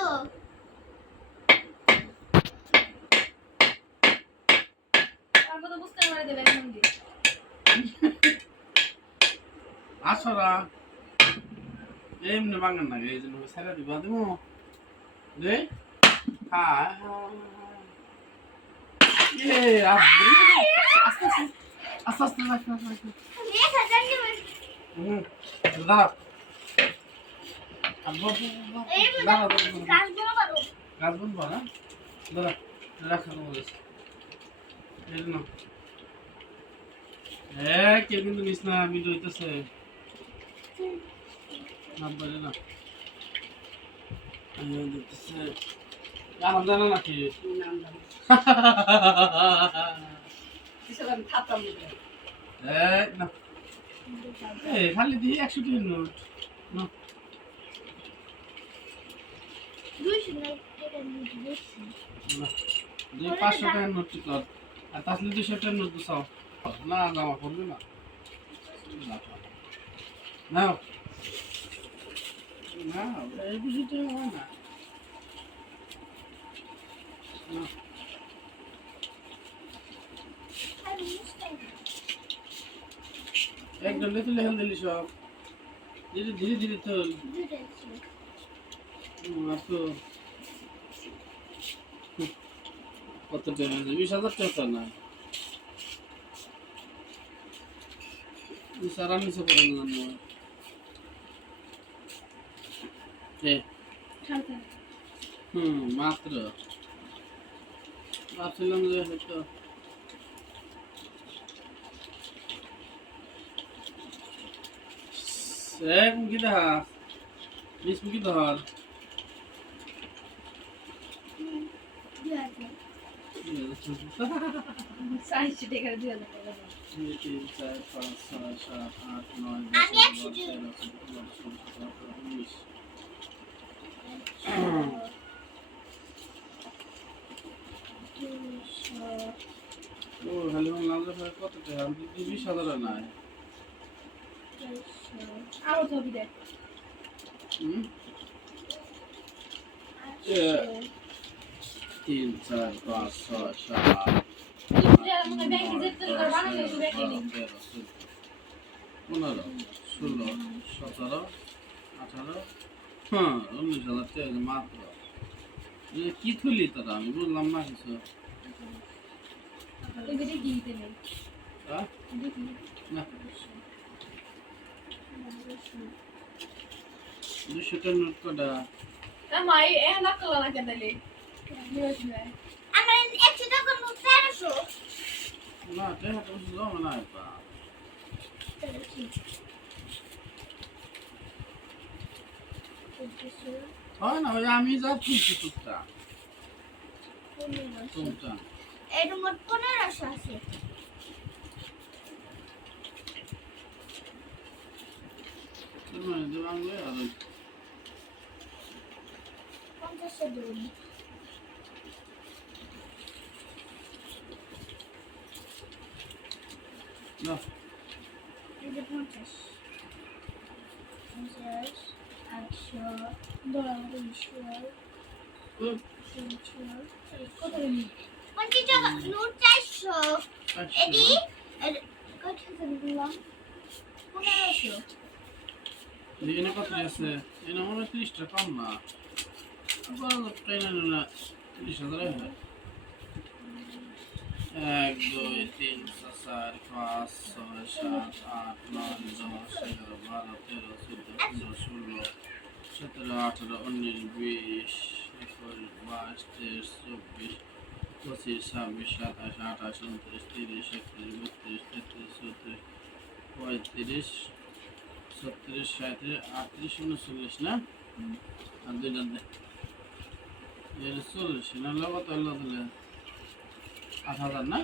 তো আমাকে তো বুঝতে মারে দেবে এখন দি আসরা এমনি বাঙান না এই জন্য সারা দিবা দেবো রে হ্যাঁ এ আস্তে আস্তে আস্তে আস্তে আস্তে দাঁড়া গাছ বলবো না দাঁড়া রাখা বলেছে এই জন্য কে কিন্তু নিস না আমি রইতেছে না বলে না আমি দিতেছে আরাম জানা নাকি না খালি দিয়ে 100 টাকার নোট না 500 টাকার নোট কর আর তাহলে 200 টাকার নোট দিছাও না জামা পড়বে না না না এই বিষয়টা হয় না এক ডলে তুলে হেল দিলি সব ধীরে ধীরে ধীরে তোল তো কত টাকা 20,000 টাকা না সারা নিচে পড়ে না মাত্র ভাবছিলাম যে হয়তো মুখি দেখা বিশ মুখি ধর সাইজ দেখে দিয়ে দেব 2, 3, 4, 5, 6, 7, 8, 9, 10, 11, 12, 13, 19 ও খালি লাল কত টাকা আমি 20,000 নাই আরো ছবি দেখ 3, 4, 5, 6, 7, 15, 16, 17, 18 হ্যাঁ 19,000 টাকা মাত্র কি থুলি তোরা আমি বললাম না কিছু না 200 টাকার নোট কটা মাই এ না কলা না কেদালে আমার 100 টাকা নোট 1300 না টাকা তো জমা নাই পা হয় না ওই আমি যা তুলছি টুকটা তোমটা এর মোট 1500 আছে তুমি দেবাঙ্গে আর 50 দেব না এই যে 50 800 কত নি 50 টাকা নোট 400 এডি কত দিলাম 1500 এনে কত আছে এনে মনে 30 টাকা কম না আবার ট্রেন না 30,000 হয় 1 2 3 4 5 6 7 8 9 10 11 12 13 14 15 16 17 18 19 20 21 22 23 24 25 26 27 28 29 30 31 32 33 34 35 36 37 38 39 না আর দুইটা দে এর 40 না লাগত আল্লাহ দিলে 8,000 না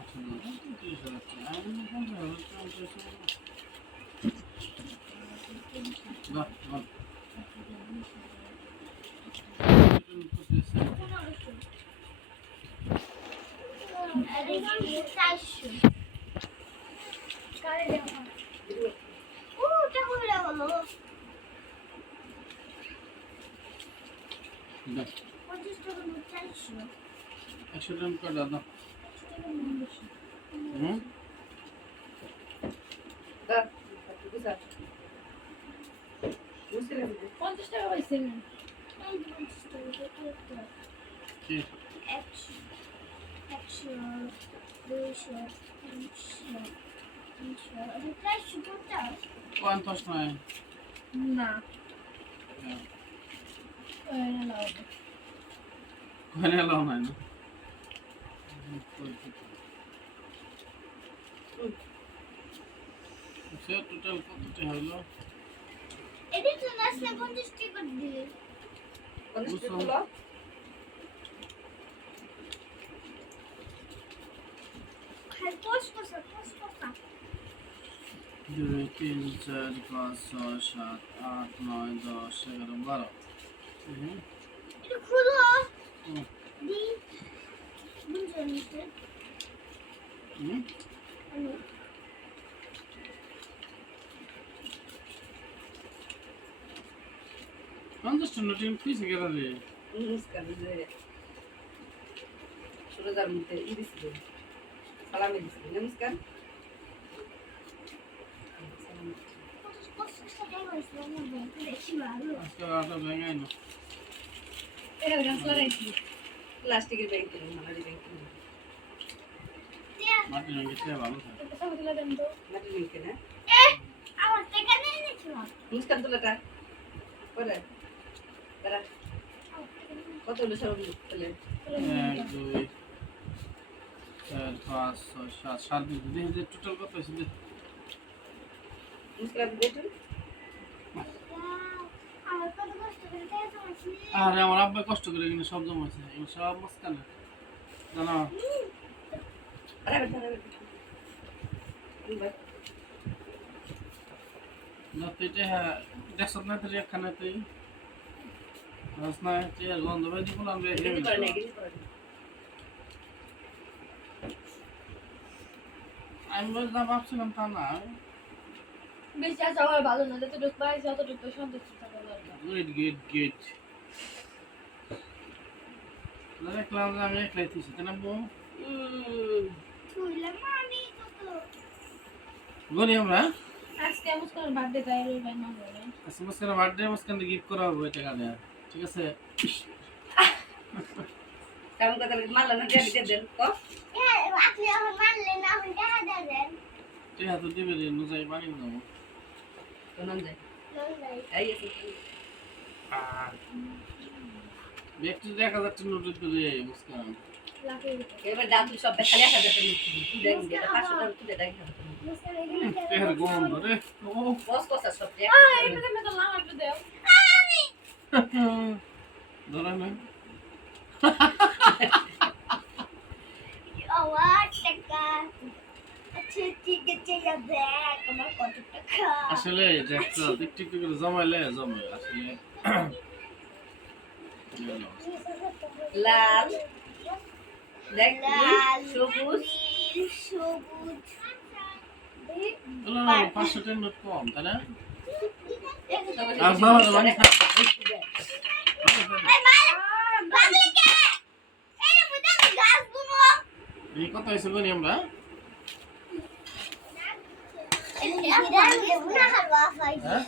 8,000 30,000 টাকা আমি 50,000 টাকা না দাও 50 টাকা নোট 400 100 টাকা কয়টা দাও 100 টাকা নোট বেশি হুম দা বুঝা বুঝতে গেছে 50 টাকা পাইছেন এই 50 টাকা এটা কি 100 200 300 450 50 নাই না হ্যাঁ, ওই লাও কোনে লাও নাই না সে টোটাল কত টাকা হলো এটা তো না 50 টাকা দিয়ে 50 টাকা হলো খাই পোস্ট করছে 2 3 4 5 6 7 8 9 10 11 12 হুম এটা খুলো হুম দি বুঝছো নিতে হুম আমি পঞ্চাশটা নোটিং পিস গেলে রে নমস্কার যে সুরজার মধ্যে দিছিল সালামি দিছিল নমস্কার 50 টাকা হয়েছে আমার বেশি ভালো আজকে আটা ভেঙে না এটা ট্রান্সফার আইছি প্লাস্টিকের ব্যাগ দিলাম মালারি ব্যাগ দিলাম মাটি ভেঙে খেয়ে ভালো থাকে এটা সব দিলা দেন তো মাটি নিকে না আমার টাকা নিয়ে নিয়েছিল নমস্কার তোলাটা করে তারা কত হলো সব তাহলে 1 2 4 5 6 7 7 দিন দেখি যে টোটাল কত হয়েছে নমস্কার দেখুন আমার কত কষ্ট করে টাকা জমাইছি আরে আমার আব্বা কষ্ট করে কিন্তু সব জমাইছে এগুলো সব মস্কানে জানো আরে আরে না তুই দেখছ না তুই একখানে তুই রস না তুই গন্ধ পাই দিব না আমরা গিরি করে না গিরি করে আমি বললাম ভাবছিলাম তা না বেশি আছে আমার ভালো না যতটুকু পাইছি ততটুকু সন্তুষ্ট থাকা দরকার গুড গুড গুড দেখলাম যে আমি একলাই থিছি তাই না বউ তুইলা মামি কত বলি আমরা আজকে মুস্কানের বার্থডে তাই ওই ভাই মা বলে আজকে মুস্কান বার্থডে মুস্কান গিফট করা হবে টাকা দেয়া ঠিক আছে কাম কথা মারলা না দিয়ে দেন কো হ্যাঁ আপনি আমার মানলে না আমি টাকা দেন তুই হাতে দিবি রে নুজাই বানিয়ে দেবো তো নাম যায় লন্ডাই এই আছে ব্যক্তি 1000 নোট দিতে রে মুস্কান লাখে এবার দাম সব খালি 1000 টাকা তুই দেন দিয়ে 500 টাকা তুই দেন মুসকান এখানে তেহার গন্ধ রে ও বস কথা সব এটা মে তো লাম একটু দেও আমি ধরে না আমার টাকা আচ্ছা ঠিক আছে যাবে আমার কত টাকা আসলে যে একটা টিক করে জমাইলে জমে আসলে লাল দেখ লাল সবুজ নীল সবুজ হলো 500 টাকা নোট কম তাই না আর এই কত হয়েছে বলি আমরা হ্যাঁ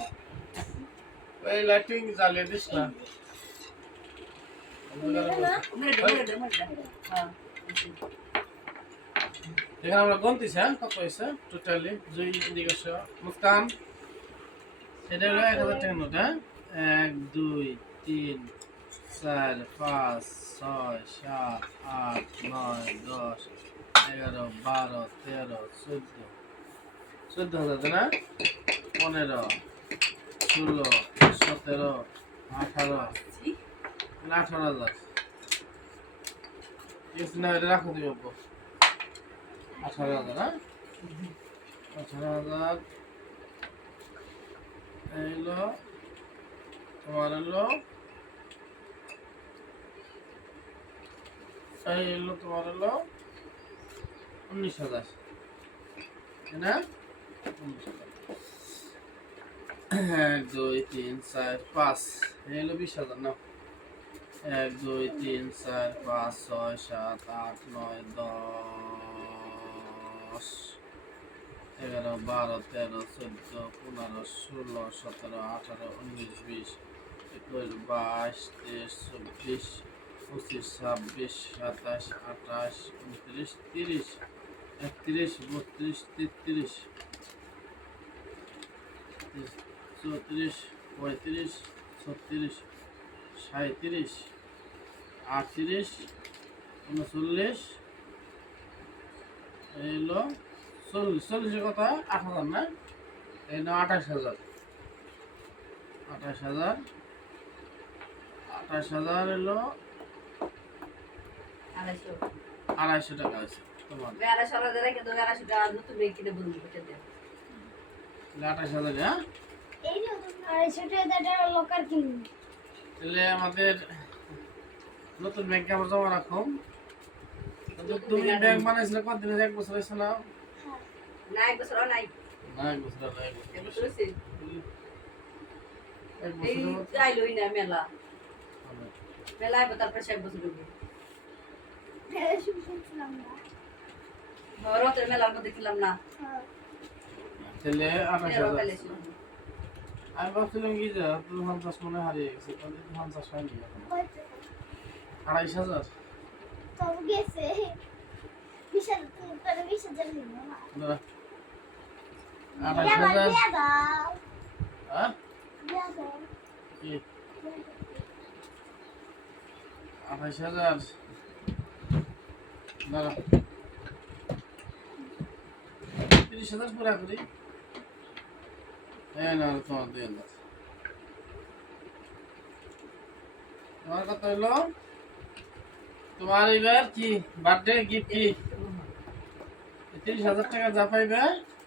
ওই লাইটিং জ্বালিয়ে দিস না এখানে আমরা গন্তিছি হ্যাঁ কত হয়েছে টোটালি দুই দিকে মুস্কান এটা হলো 1000 টাকা নোট হ্যাঁ 1 2 3 4 5 6 7 8 9 10 11 12 13 14 না 15 16 17 18 18,000 ঠিক না এটা রাখো তুমি 18,000 হ্যাঁ 18,000 এলো তোমার এলো তোমার এলো 19,000 তাই না 19,000 1 2 3 4 5 এলো 20,000 না 1 2 3 4 5 6 7 8 9 10 11 12 13 14 15 16 17 18 19 20 21 22 23 24 25 26 27 28 29 30 31 32 33 34 35 36 37 38 এলো 40 কথা 8,000 না এই না 28,000 এলো 2,500 টাকা আছে তোমার 28,000 হ্যাঁ এই যে 250 টাকা লকার কিনবো। তাহলে আমাদের নতুন ব্যাংকে আমরা জমা রাখো তুমি ব্যাংক বানাইছিলে কতদিন 1 বছর হয়েছে না হ্যাঁ। না 1 বছর না 1 বছর শুনছিলাম না। মেলার মধ্যে ছিলাম না হ্যাঁ। তাহলে মেলা 28,000 পেলেছি। আমি ভাবছিলাম কি যে 50 মনে হারিয়ে গেছে কিন্তু 50 হয়নি এখন হয়তো। 28,000 সব গেছে। 20,000 তোর 20,000 নিব না। দাঁড়া। আমার 28,000 দিয়ে দাও। হ্যাঁ দিয়ে দাও। কি 28,000 দাঁড়া 30,000 পুরা করি এই না তোমার 2,000 তোমার কত হলো তোমার এবার কি বার্থডে গিফট কি 30,000 টাকা যা পাইবে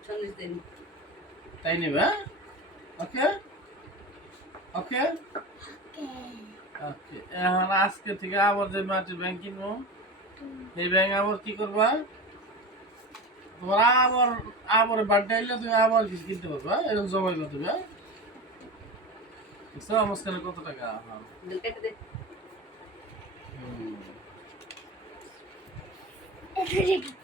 40 দিন তাই নেবে ওকে ওকে ওকে। ওকে এখন আজকে থেকে আবার যে মাটি ব্যাংক কিনবো এই ব্যাংক আবার কি করবা তোমার আবার বার্থডে আইলে তুমি আবার কিছু কিনতে পারবা এরকম জমাই করতে হবে বুঝছো মাঝখানে কত টাকা হ্যাঁ বিল কেটে দে এটা